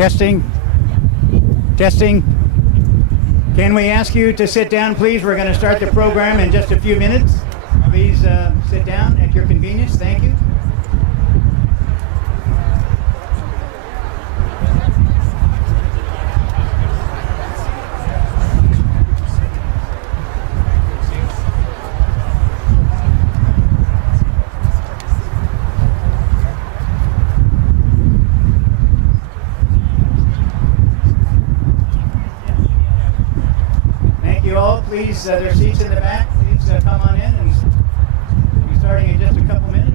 Testing. Testing. Can we ask you to sit down, please? We're going to start the program in just a few minutes. Please sit down at your convenience. Thank you. Please, there's seats in the back. Please come on in, and we'll be starting in just a couple minutes.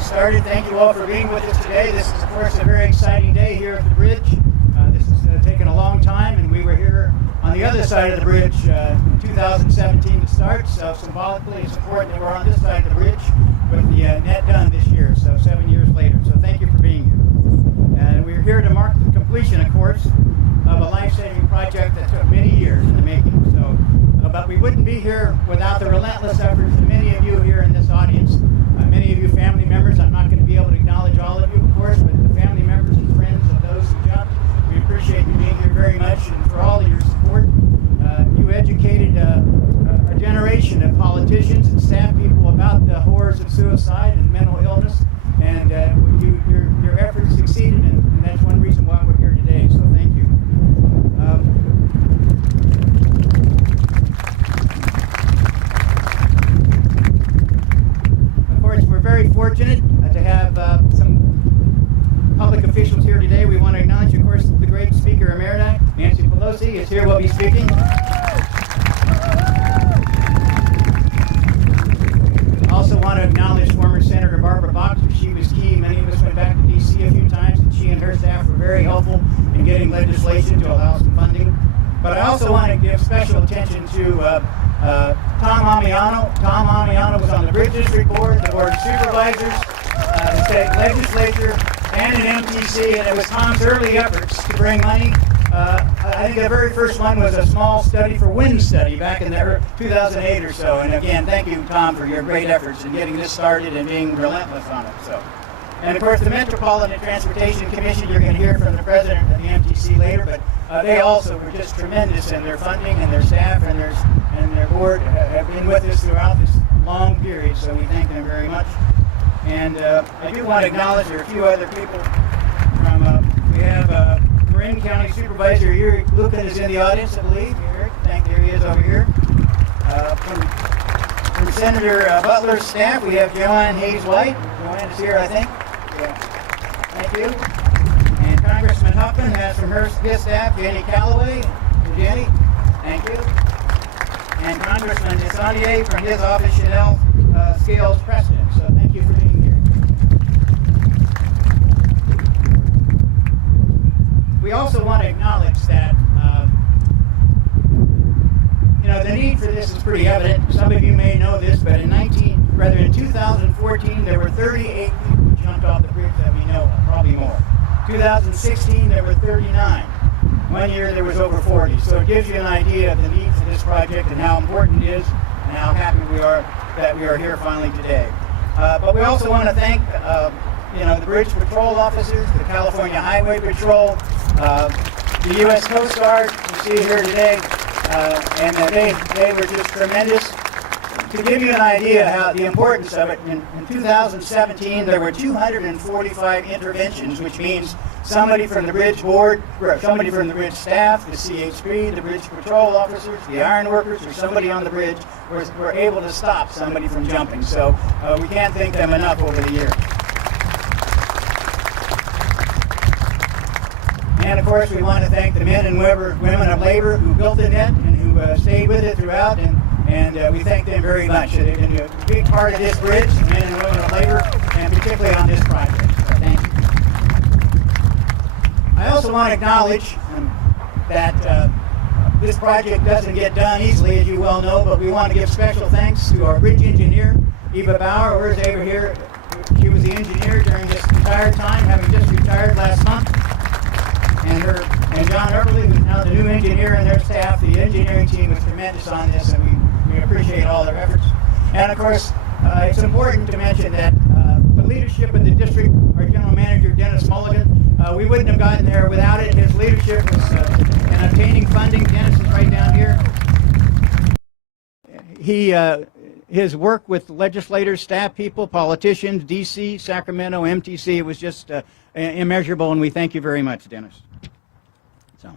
Started. Thank you all for being with us today. This is, of course, a very exciting day here at the bridge. This has taken a long time, and we were here on the other side of the bridge in 2017 to start, so symbolically it's important that we're on this side of the bridge with the net done this year, so 7 years later. So thank you for being here. And we're here to mark the completion, of course, of a life-saving project that took many years in the making. So, but we wouldn't be here without the relentless efforts of many of you here in this audience. Many of you family members, I'm not going to be able to acknowledge all of you, of course, but the family members and friends of those who jumped, we appreciate you being here very much, and for all of your support. You educated a generation of politicians and staff people about the horrors of suicide and mental illness, and your efforts succeeded, and that's one reason why we're here today, so thank you. We're very fortunate to have some public officials here today. We want to acknowledge, of course, the great speaker, Emerita Nancy Pelosi is here, will be speaking. Also want to acknowledge former Senator Barbara Boxer. She was key. Many of us went back to D.C. a few times, and she and her staff were very helpful in getting legislation to allow some funding. But I also want to give special attention to Tom Amiano. Tom Amiano was on the Bridge District Board, the Board of Supervisors, the state legislature, and an MTC, and it was Tom's early efforts to bring money. I think the very first one was a small study for wind study back in the 2008 or so. And again, thank you, Tom, for your great efforts in getting this started and being relentless on it. So, and of course, the Metropolitan Transportation Commission, you're going to hear from the president of the MTC later, but they also were just tremendous in their funding, and their staff and their board have been with us throughout this long period, so we thank them very much. And I do want to acknowledge there are a few other people from, we have Marin County Supervisor Eric Lucan is in the audience, I believe. Eric, there he is over here. From Senator Butler's staff, we have Joanne Hayes-White. Joanne is here, I think. Yeah. Thank you. And Congressman Huffman has from his staff, Jenny Calloway. Jenny, thank you. And Congressman Desondier from his office, Chanel Scales Preston. So thank you for being here. We also want to acknowledge that the need for this is pretty evident. Some of you may know this, but in 2014, there were 38 people who jumped off the bridge that we know of, probably more. 2016, there were 39. 1 year, there was over 40. So it gives you an idea of the need for this project and how important it is and how happy we are that we are here finally today. But we also want to thank the Bridge Patrol officers, the California Highway Patrol, the U.S. Coast Guard, you see here today, and they were just tremendous. To give you an idea how the importance of it, in 2017 there were 245 interventions, which means somebody from the bridge board, somebody from the bridge staff, the CHP, the bridge patrol officers, the iron workers, or somebody on the bridge were able to stop somebody from jumping. So we can't thank them enough over the years. And of course, we want to thank the men and women of labor who built the net and who stayed with it throughout, and we thank them very much. They've been a big part of this bridge, the men and women of labor, and particularly on this project. So thank you. also want to acknowledge that this project doesn't get done easily, as you well know, but we want to give special thanks to our bridge engineer, Eva Bauer. Where's Eva here? She was the engineer during this entire time, having just retired last month. And John Eberly, who's now the new engineer, and their staff. The engineering team was tremendous on this, and we appreciate all their efforts. And of course, it's important to mention that the leadership of the district, our general manager, Dennis Mulligan, we wouldn't have gotten there without it. His leadership was in obtaining funding. Dennis is right down here. His work with legislators, staff people, politicians, DC, Sacramento, MTC, it was just immeasurable, and we thank you very much, Dennis. So,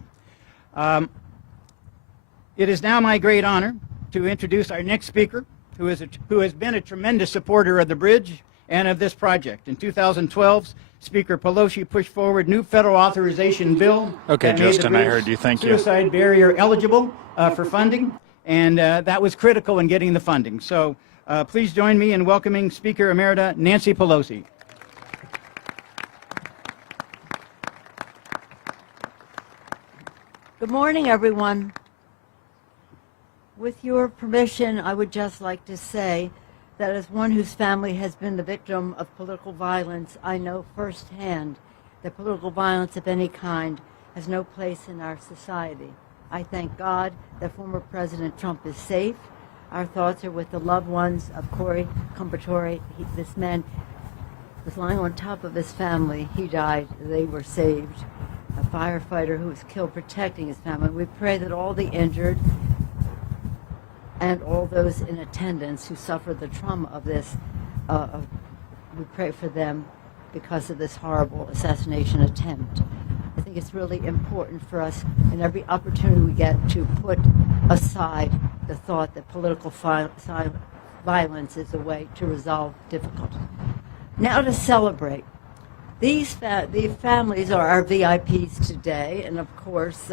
it is now my great honor to introduce our next speaker, who has been a tremendous supporter of the bridge and of this project. In 2012, Speaker Pelosi pushed forward new federal authorization bill. Okay, Justin, I heard you. Thank you. Suicide barrier eligible for funding, and that was critical in getting the funding. So please join me in welcoming Speaker Emerita Nancy Pelosi. Good morning, everyone. With your permission, I would just like to say that as one whose family has been the victim of political violence, I know firsthand that political violence of any kind has no place in our society. I thank God that former President Trump is safe. Our thoughts are with the loved ones of Corey Compatore. This man was lying on top of his family. He died. They were saved. A firefighter who was killed protecting his family. We pray that all the injured and all those in attendance who suffered the trauma of this, we pray for them because of this horrible assassination attempt. I think it's really important for us in every opportunity we get to put aside the thought that political violence is a way to resolve difficulties. Now to celebrate. The families are our VIPs today, and of course,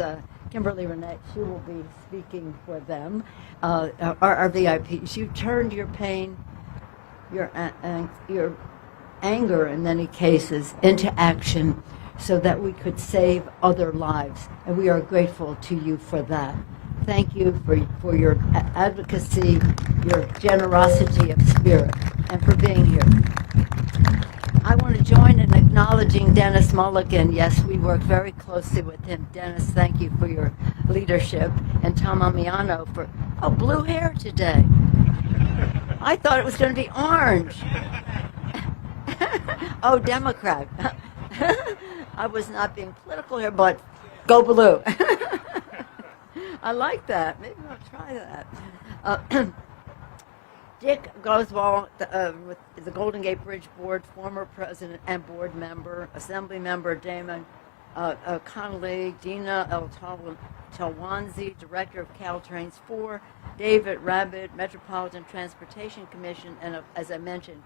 Kimberly Renee, she will be speaking for them, are our VIPs. You turned your pain, your anger in many cases, into action so that we could save other lives, and we are grateful to you for that. Thank you for your advocacy, your generosity of spirit, and for being here. I want to join in acknowledging Dennis Mulligan. Yes, we work very closely with him. Dennis, thank you for your leadership. And Tom Amiano for, blue hair today. I thought it was going to be orange. Oh, Democrat. I was not being political here, but go blue. I like that. Maybe I'll try that. Dick Goswell, with the Golden Gate Bridge Board, former president and board member, Assembly member Damon Connolly, Dina El-Talwanzi, director of Caltrains 4, David Rabbit, Metropolitan Transportation Commission, and as I mentioned,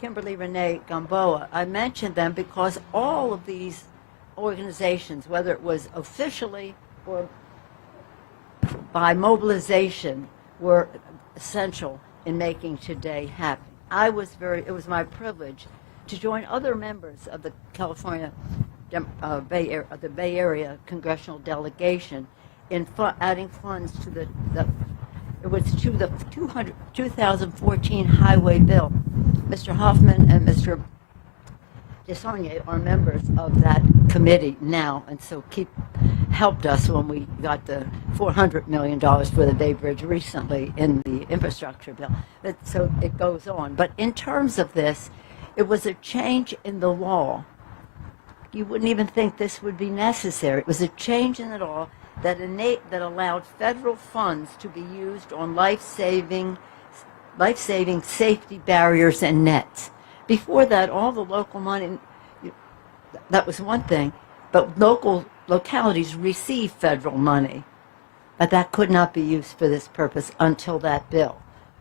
Kimberly Renee Gamboa. I mentioned them because all of these organizations, whether it was officially or by mobilization, were essential in making today happen. It was my privilege to join other members of the California the Bay Area congressional delegation in adding funds to the 2014 highway bill. Mr. Hoffman and Mr. DeSaulnier are members of that committee now, and so helped us when we got the $400 million for the Bay Bridge recently in the infrastructure bill. So it goes on. But in terms of this, it was a change in the law. You wouldn't even think this would be necessary. It was a change in the law that allowed federal funds to be used on life-saving safety barriers and nets. Before that, all the local money, that was one thing, but localities receive federal money, but that could not be used for this purpose until that bill.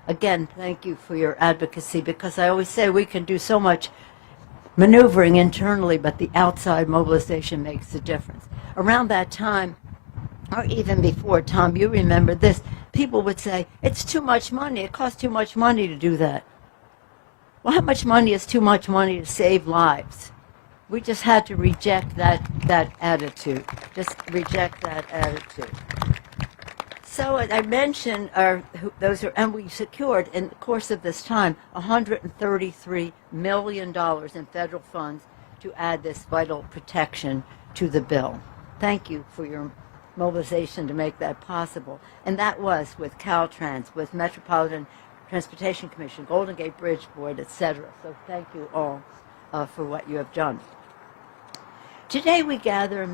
Again, thank you for your advocacy, because I always say we can do so much maneuvering internally, but the outside mobilization makes a difference. Around that time, or even before, Tom, you remember this, people would say, it's too much money, it costs too much money to do that. Well, how much money is too much money to save lives? we just had to reject that attitude. Just reject that attitude. So I mentioned and we secured in the course of this time $133 million in federal funds to add this vital protection to the bill. Thank you for your mobilization to make that possible. And that was with Caltrans, with Metropolitan Transportation Commission, Golden Gate Bridge Board, etc. So thank you all for what you have done. Today we gather in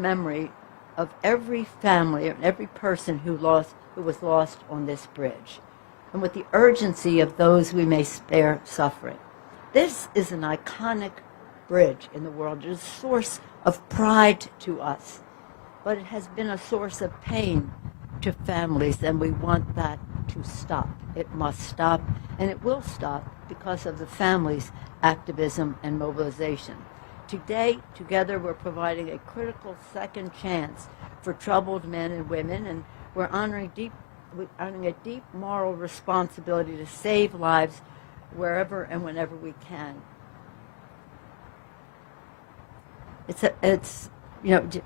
memory of every family and every person who was lost on this bridge, and with the urgency of those we may spare suffering. This is an iconic bridge in the world. It is a source of pride to us, but it has been a source of pain to families, and we want that to stop. It must stop, and it will stop because of the families' activism and mobilization. Today, together, we're providing a critical second chance for troubled men and women, and we're honoring a deep moral responsibility to save lives wherever and whenever we can. It's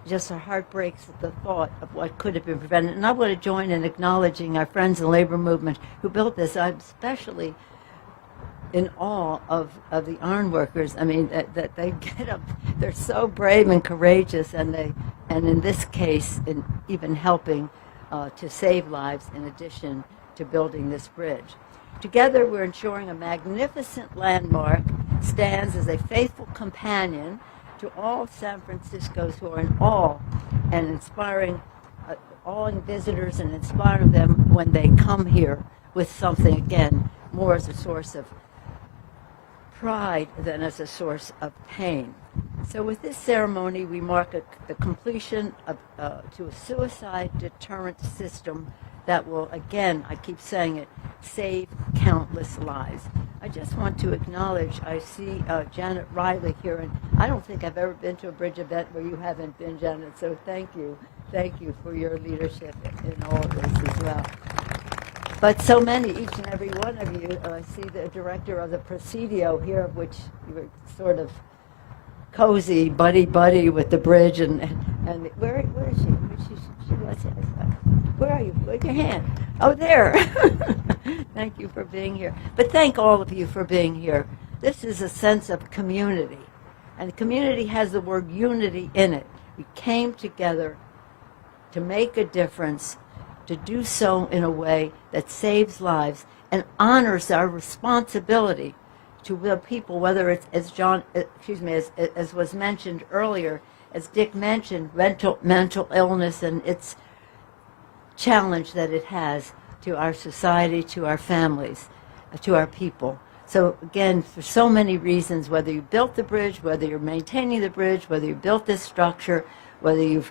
just our heart breaks at the thought of what could have been prevented. And I want to join in acknowledging our friends in the labor movement who built this. I'm especially in awe of the iron workers. I mean, that they get up, they're so brave and courageous, and in this case, in even helping to save lives in addition to building this bridge. Together, we're ensuring a magnificent landmark stands as a faithful companion to all San Franciscos who are in awe and inspiring, awing visitors and inspiring them when they come here with something, again, more as a source of pride than as a source of pain. So with this ceremony, we mark the completion of to a suicide deterrent system that will, again, I keep saying it, save countless lives. I just want to acknowledge, I see Janet Riley here, and I don't think I've ever been to a bridge event where you haven't been, Janet, so thank you. Thank you for your leadership in all of this as well. But so many, each and every one of you, I see the director of the Presidio here, which you were sort of cozy, buddy with the bridge, and where is she? She was, where are you? Wave your hand. Oh, there. Thank you for being here. But thank all of you for being here. This is a sense of community, and community has the word unity in it. We came together to make a difference, to do so in a way that saves lives and honors our responsibility to the people, whether it's, as was mentioned earlier, as Dick mentioned, mental illness and its challenge that it has to our society, to our families, to our people. So again, for so many reasons, whether you built the bridge, whether you're maintaining the bridge, whether you built this structure, whether you've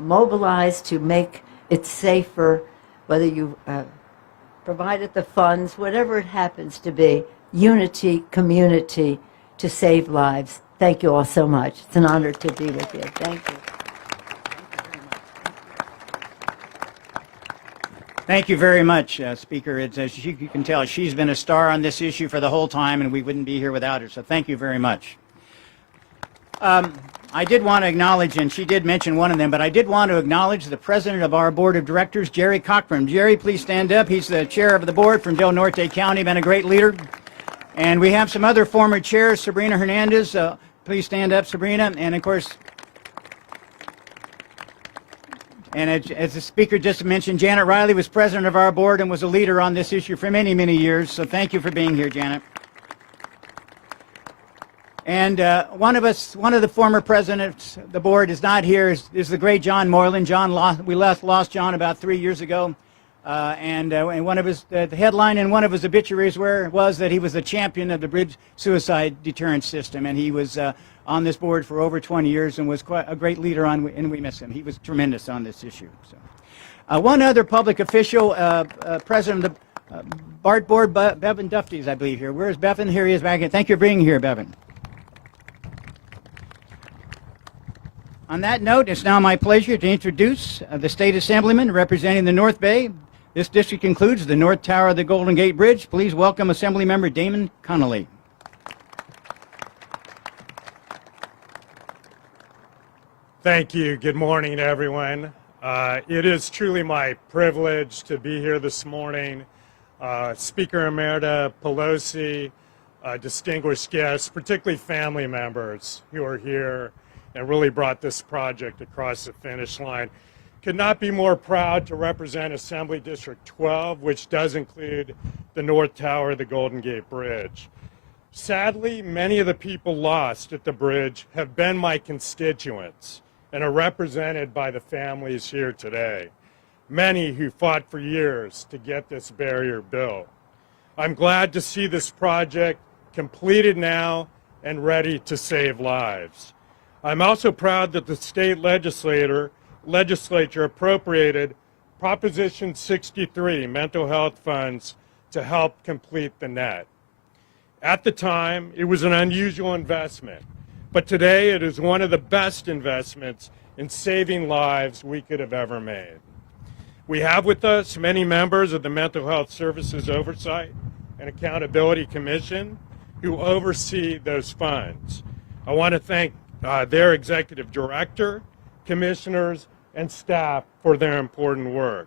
mobilized to make it safer, whether you provided the funds, whatever it happens to be, unity, community to save lives. Thank you all so much. It's an honor to be with you. Thank you. Thank you very much, Speaker. As you can tell, she's been a star on this issue for the whole time, and we wouldn't be here without her, so thank you very much. I did want to acknowledge, and she did mention one of them, but I did want to acknowledge the president of our board of directors, Jerry Cochran. Jerry, please stand up. He's the chair of the board from Del Norte County, been a great leader. And we have some other former chairs, Sabrina Hernandez. Please stand up, Sabrina. And of course, and as the speaker just mentioned, Janet Riley was president of our board and was a leader on this issue for many, many years. So thank you for being here, Janet. And one of the former presidents of the board is not here, is the great John Moylan. We lost John about 3 years ago. And one of his, the headline in one of his obituaries was that he was the champion of the bridge suicide deterrent system. And he was on this board for over 20 years and was quite a great leader and we miss him. He was tremendous on this issue. So, one other public official, president of the BART board, Bevan Dufty is, I believe, here. Where's Bevan? Here he is back here. Thank you for being here, Bevan. On that note, it's now my pleasure to introduce the State Assemblyman representing the North Bay. This district includes the North Tower of the Golden Gate Bridge. Please welcome Assemblymember Damon Connolly. Thank you. Good morning, everyone. It is truly my privilege to be here this morning. Speaker Emerita Pelosi, distinguished guests, particularly family members who are here and really brought this project across the finish line. Could not be more proud to represent Assembly District 12, which does include the North Tower of the Golden Gate Bridge. Sadly, many of the people lost at the bridge have been my constituents and are represented by the families here today, many who fought for years to get this barrier built. I'm glad to see this project completed now and ready to save lives. I'm also proud that the state legislature appropriated Proposition 63 mental health funds to help complete the net. At the time, it was an unusual investment, but today it is one of the best investments in saving lives we could have ever made. We have with us many members of the Mental Health Services Oversight and Accountability Commission who oversee those funds. I want to thank their executive director, commissioners, and staff for their important work.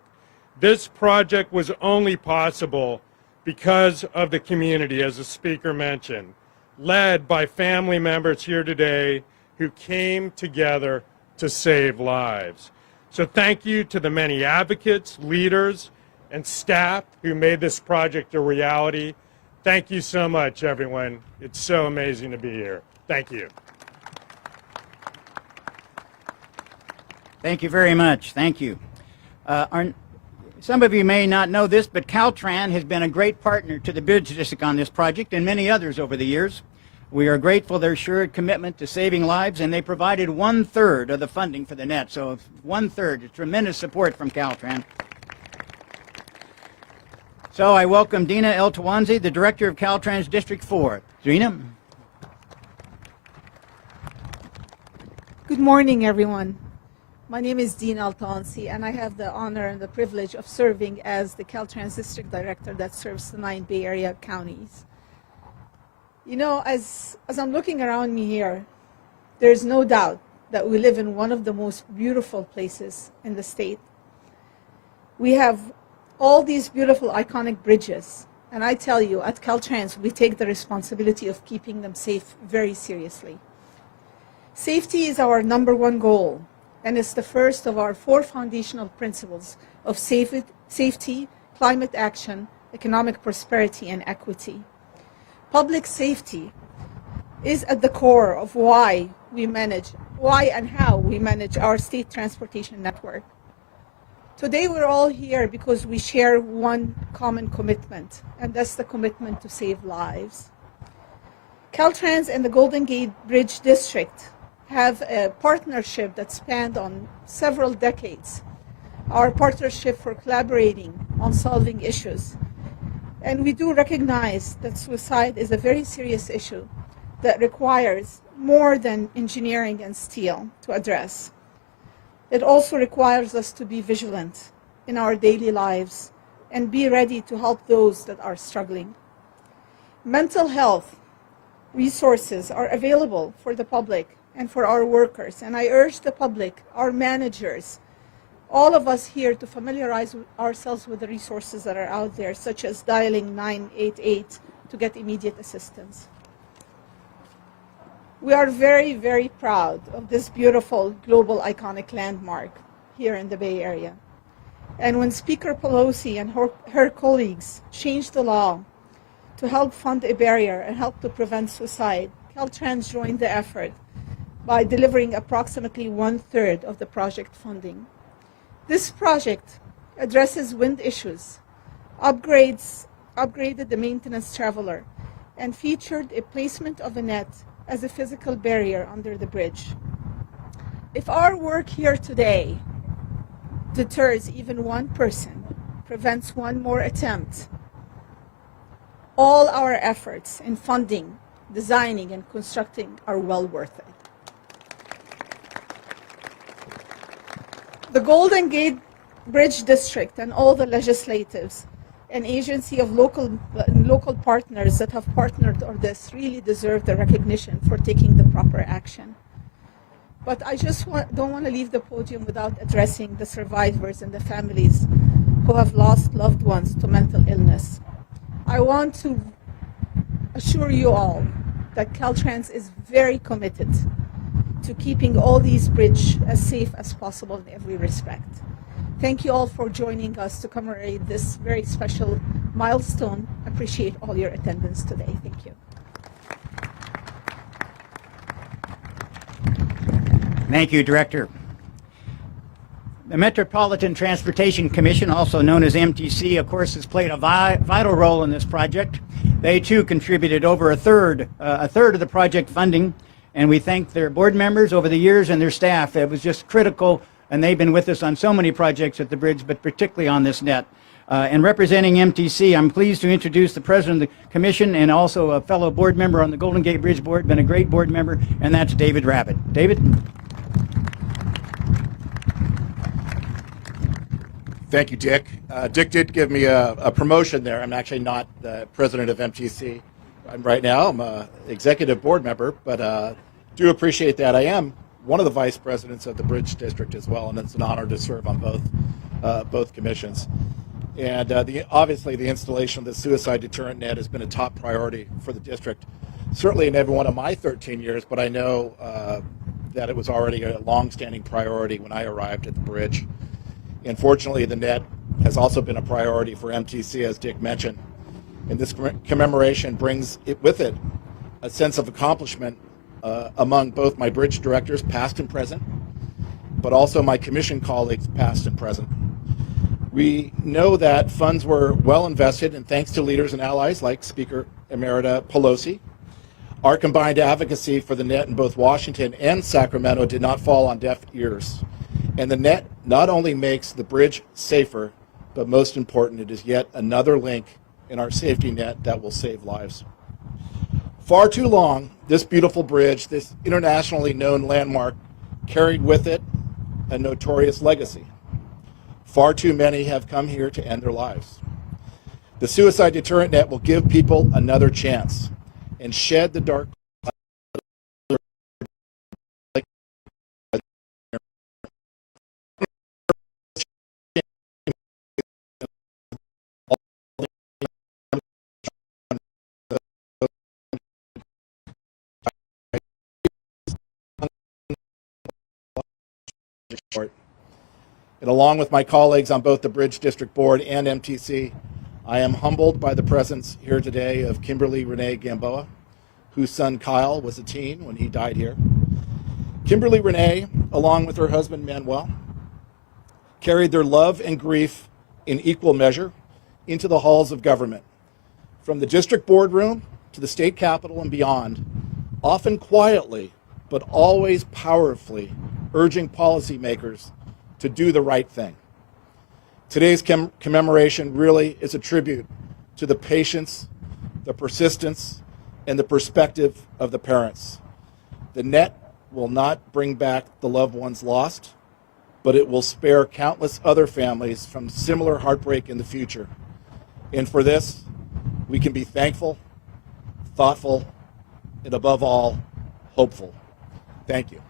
This project was only possible because of the community, as the speaker mentioned, led by family members here today who came together to save lives. So thank you to the many advocates, leaders, and staff who made this project a reality. Thank you so much, everyone. It's so amazing to be here. Thank you. Thank you very much. Thank you. Some of you may not know this, but Caltrans has been a great partner to the Bridge District on this project and many others over the years. We are grateful for their assured commitment to saving lives, and they provided 1/3 of the funding for the net. So 1/3, tremendous support from Caltrans. So I welcome Dina El-Tawanzi, the Director of Caltrans District 4. Dina? Good morning, everyone. My name is Dina El-Tawanzi, and I have the honor and the privilege of serving as the Caltrans District Director that serves the 9 Bay Area counties. You know, as I'm looking around me here, there's no doubt that we live in one of the most beautiful places in the state. We have all these beautiful iconic bridges, and I tell you, at Caltrans, we take the responsibility of keeping them safe very seriously. Safety is our #1 goal, and it's the first of our 4 foundational principles of safety, climate action, economic prosperity, and equity. Public safety is at the core of why and how we manage our state transportation network. Today we're all here because we share one common commitment, and that's the commitment to save lives. Caltrans and the Golden Gate Bridge District have a partnership that spanned on several decades. Our partnership for collaborating on solving issues. And we do recognize that suicide is a very serious issue that requires more than engineering and steel to address. It also requires us to be vigilant in our daily lives and be ready to help those that are struggling. Mental health resources are available for the public and for our workers, and I urge the public, our managers, all of us here to familiarize ourselves with the resources that are out there, such as dialing 988 to get immediate assistance. We are very, very proud of this beautiful global iconic landmark here in the Bay Area. And when Speaker Pelosi and her colleagues changed the law to help fund a barrier and help to prevent suicide, Caltrans joined the effort by delivering approximately 1/3 of the project funding. This project addresses wind issues, upgraded the maintenance traveler, and featured a placement of a net as a physical barrier under the bridge. If our work here today deters even one person, prevents one more attempt, all our efforts in funding, designing, and constructing are well worth it. The Golden Gate Bridge District and all the legislatives and agency of local partners that have partnered on this really deserve the recognition for taking the proper action. But I just don't want to leave the podium without addressing the survivors and the families who have lost loved ones to mental illness. I want to assure you all that Caltrans is very committed to keeping all these bridges as safe as possible in every respect. Thank you all for joining us to commemorate this very special milestone. Appreciate all your attendance today. Thank you. Thank you, Director. The Metropolitan Transportation Commission, also known as MTC, of course, has played a vital role in this project. They too contributed over a third of the project funding, and we thank their board members over the years and their staff. It was just critical, and they've been with us on so many projects at the bridge, but particularly on this net. And representing MTC, I'm pleased to introduce the President of the Commission and also a fellow board member on the Golden Gate Bridge Board, been a great board member, and that's David Rabbitt. David? Thank you, Dick. Dick did give me a promotion there. I'm actually not the president of MTC right now. I'm an executive board member, but do appreciate that. I am one of the vice presidents of the Bridge District as well, and it's an honor to serve on both commissions. And obviously, the installation of the suicide deterrent net has been a top priority for the district, certainly in every one of my 13 years, but I know that it was already a long-standing priority when I arrived at the bridge. And fortunately, the net has also been a priority for MTC, as Dick mentioned. And this commemoration brings it with it a sense of accomplishment among both my bridge directors, past and present, but also my commission colleagues, past and present. We know that funds were well invested, and thanks to leaders and allies like Speaker Emerita Pelosi, our combined advocacy for the net in both Washington and Sacramento did not fall on deaf ears. And the net not only makes the bridge safer, but most important, it is yet another link in our safety net that will save lives. Far too long, this beautiful bridge, this internationally known landmark, carried with it a notorious legacy. Far too many have come here to end their lives. The suicide deterrent net will give people another chance and shed the dark and along with my colleagues on both the Bridge District Board and MTC, I am humbled by the presence here today of Kimberly Renee Gamboa, whose son Kyle was a teen when he died here. Kimberly Renee, along with her husband Manuel, carried their love and grief in equal measure into the halls of government, from the district boardroom to the state capitol and beyond, often quietly, but always powerfully urging policymakers to do the right thing. Today's commemoration really is a tribute to the patience, the persistence, and the perspective of the parents. The net will not bring back the loved ones lost, but it will spare countless other families from similar heartbreak in the future. And for this, we can be thankful, thoughtful, and above all, hopeful. Thank you.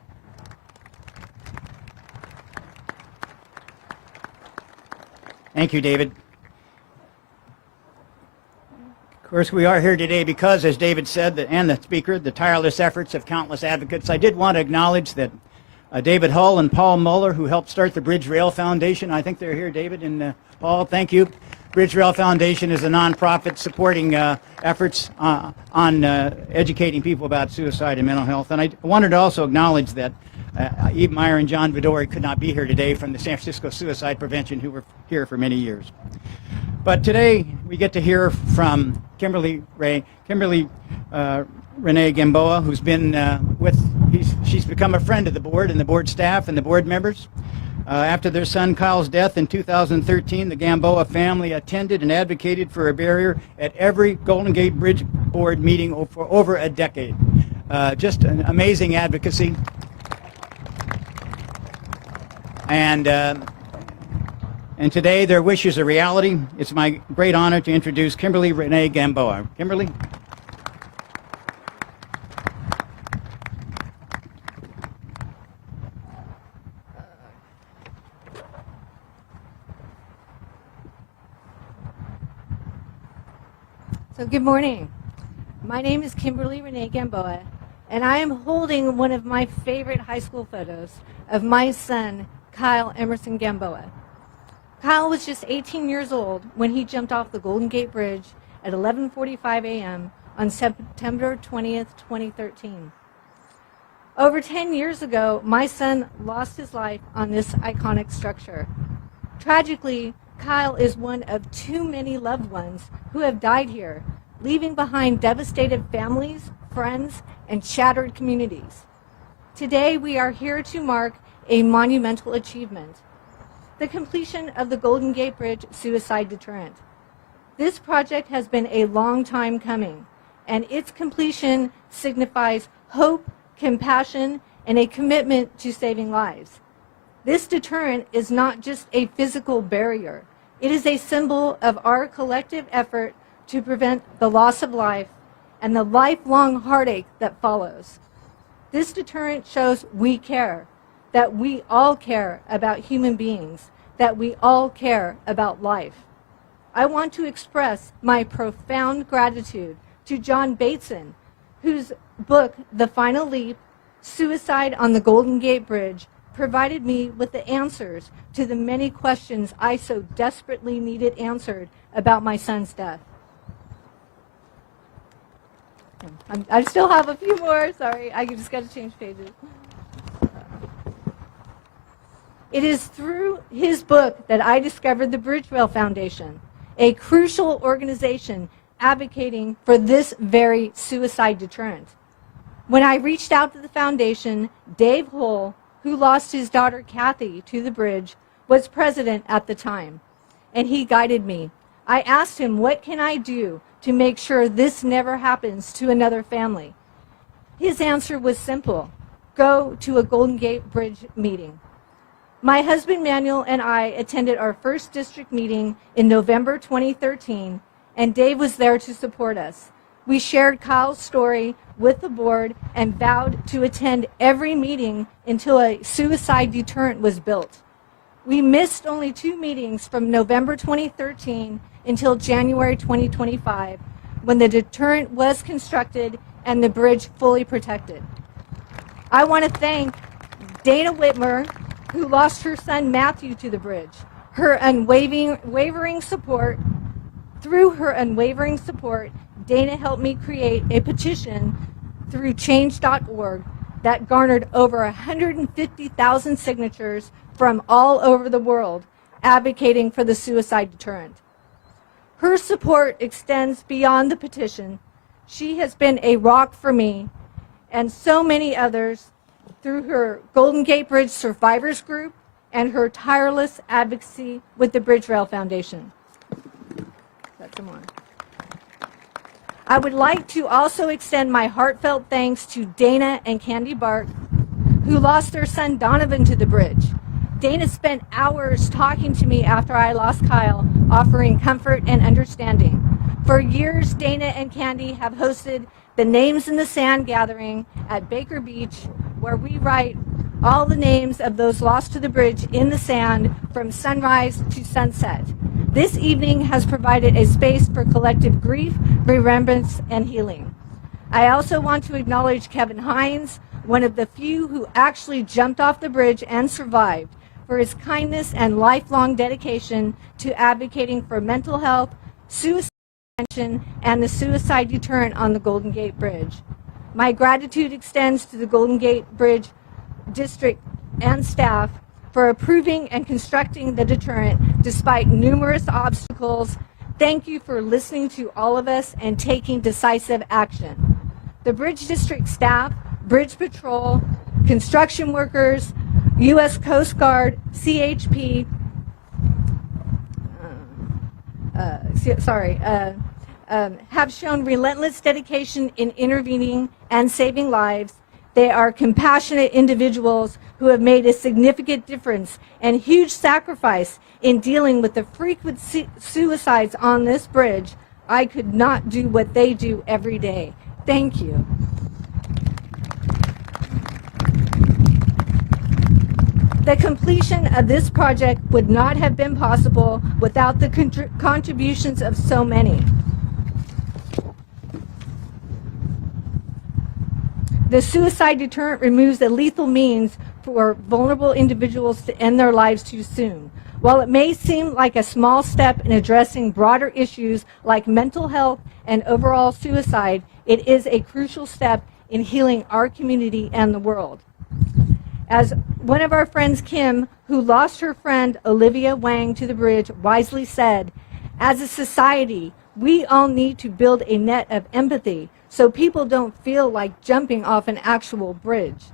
Thank you, David. Of course, we are here today because, as David said, and the speaker, the tireless efforts of countless advocates. I did want to acknowledge that David Hull and Paul Muller, who helped start the Bridge Rail Foundation. I think they're here, David and Paul. Thank you. Bridge Rail Foundation is a nonprofit supporting efforts on educating people about suicide and mental health. And I wanted to also acknowledge that Eve Meyer and John Vidori could not be here today from the San Francisco Suicide Prevention, who were here for many years. But today we get to hear from Kimberly Renee Gamboa, who's been she's become a friend of the board and the board staff and the board members. After their son Kyle's death in 2013, the Gamboa family attended and advocated for a barrier at every Golden Gate Bridge Board meeting for over a decade. Just an amazing advocacy. And today their wish is a reality. It's my great honor to introduce Kimberly Renee Gamboa. Kimberly? So good morning. My name is Kimberly Renee Gamboa, and I am holding one of my favorite high school photos of my son, Kyle Emerson Gamboa. Kyle was just 18 years old when he jumped off the Golden Gate Bridge at 11:45 a.m. on September 20th, 2013. Over 10 years ago, my son lost his life on this iconic structure. Tragically, Kyle is one of too many loved ones who have died here, leaving behind devastated families, friends, and shattered communities. Today, we are here to mark a monumental achievement: the completion of the Golden Gate Bridge suicide deterrent. This project has been a long time coming, and its completion signifies hope, compassion, and a commitment to saving lives. This deterrent is not just a physical barrier. It is a symbol of our collective effort to prevent the loss of life and the lifelong heartache that follows. This deterrent shows we care, that we all care about human beings, that we all care about life. I want to express my profound gratitude to John Bateson, whose book, The Final Leap, Suicide on the Golden Gate Bridge, provided me with the answers to the many questions I so desperately needed answered about my son's death. I still have a few more, sorry, I just got to change pages. It is through his book that I discovered the Bridgewell Foundation, a crucial organization advocating for this very suicide deterrent. When I reached out to the foundation, Dave Hull, who lost his daughter Kathy to the bridge, was president at the time, and he guided me. I asked him, what can I do to make sure this never happens to another family? His answer was simple: go to a Golden Gate Bridge meeting. My husband Manuel and I attended our first district meeting in November 2013, and Dave was there to support us. We shared Kyle's story with the board and vowed to attend every meeting until a suicide deterrent was built. We missed only 2 meetings from November 2013 until January 2025, when the deterrent was constructed and the bridge fully protected. I want to thank Dana Whitmer, who lost her son Matthew to the bridge. Through her unwavering support, Dana helped me create a petition through change.org that garnered over 150,000 signatures from all over the world advocating for the suicide deterrent. Her support extends beyond the petition. She has been a rock for me and so many others through her Golden Gate Bridge Survivors Group and her tireless advocacy with the Bridgewell Foundation. Come on. I would like to also extend my heartfelt thanks to Dana and Candy Bark, who lost their son Donovan to the bridge. Dana spent hours talking to me after I lost Kyle, offering comfort and understanding. For years, Dana and Candy have hosted the Names in the Sand gathering at Baker Beach, where we write all the names of those lost to the bridge in the sand from sunrise to sunset. This evening has provided a space for collective grief, remembrance, and healing. I also want to acknowledge Kevin Hines, one of the few who actually jumped off the bridge and survived, for his kindness and lifelong dedication to advocating for mental health, suicide prevention, and the suicide deterrent on the Golden Gate Bridge. My gratitude extends to the Golden Gate Bridge District and staff for approving and constructing the deterrent despite numerous obstacles. Thank you for listening to all of us and taking decisive action. The Bridge District staff, Bridge Patrol, construction workers, U.S. Coast Guard, CHP, have shown relentless dedication in intervening and saving lives. They are compassionate individuals who have made a significant difference and huge sacrifice in dealing with the frequent suicides on this bridge. I could not do what they do every day. Thank you. The completion of this project would not have been possible without the contributions of so many. The suicide deterrent removes the lethal means for vulnerable individuals to end their lives too soon. While it may seem like a small step in addressing broader issues like mental health and overall suicide, it is a crucial step in healing our community and the world. As one of our friends, Kim, who lost her friend Olivia Wang to the bridge, wisely said, as a society, we all need to build a net of empathy so people don't feel like jumping off an actual bridge.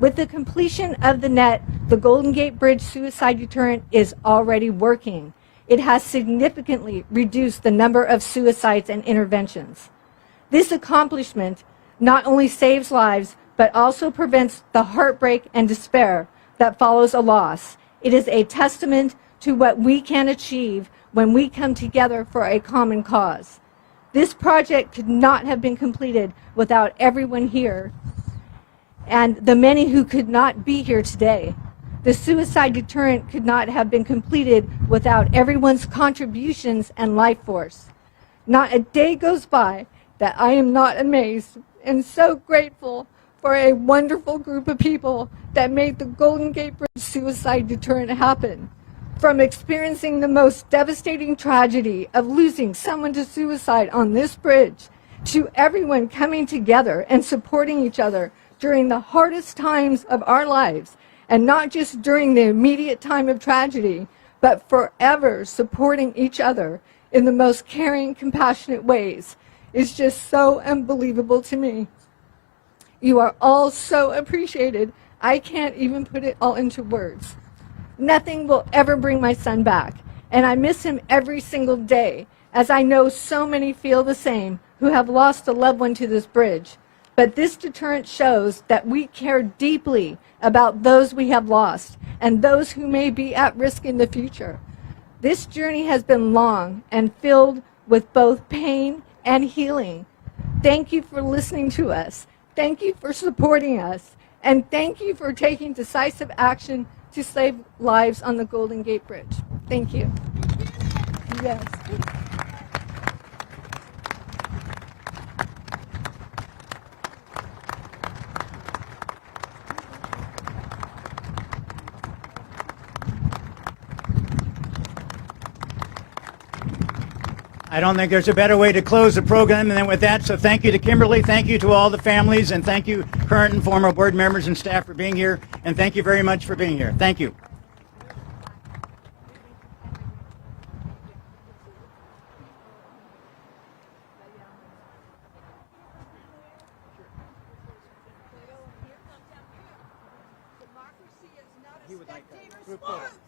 With the completion of the net, the Golden Gate Bridge suicide deterrent is already working. It has significantly reduced the number of suicides and interventions. This accomplishment not only saves lives, but also prevents the heartbreak and despair that follows a loss. It is a testament to what we can achieve when we come together for a common cause. This project could not have been completed without everyone here and the many who could not be here today. The suicide deterrent could not have been completed without everyone's contributions and life force. Not a day goes by that I am not amazed and so grateful for a wonderful group of people that made the Golden Gate Bridge suicide deterrent happen. From experiencing the most devastating tragedy of losing someone to suicide on this bridge, to everyone coming together and supporting each other during the hardest times of our lives, and not just during the immediate time of tragedy, but forever supporting each other in the most caring, compassionate ways, is just so unbelievable to me. You are all so appreciated. I can't even put it all into words. Nothing will ever bring my son back, and I miss him every single day, as I know so many feel the same who have lost a loved one to this bridge. But this deterrent shows that we care deeply about those we have lost and those who may be at risk in the future. This journey has been long and filled with both pain and healing. Thank you for listening to us. Thank you for supporting us. And thank you for taking decisive action to save lives on the Golden Gate Bridge. Thank you. Yes. I don't think there's a better way to close the program than with that. So thank you to Kimberly. Thank you to all the families. And thank you, current and former board members and staff, for being here. And thank you very much for being here. Thank you. Democracy is not a spectator sport.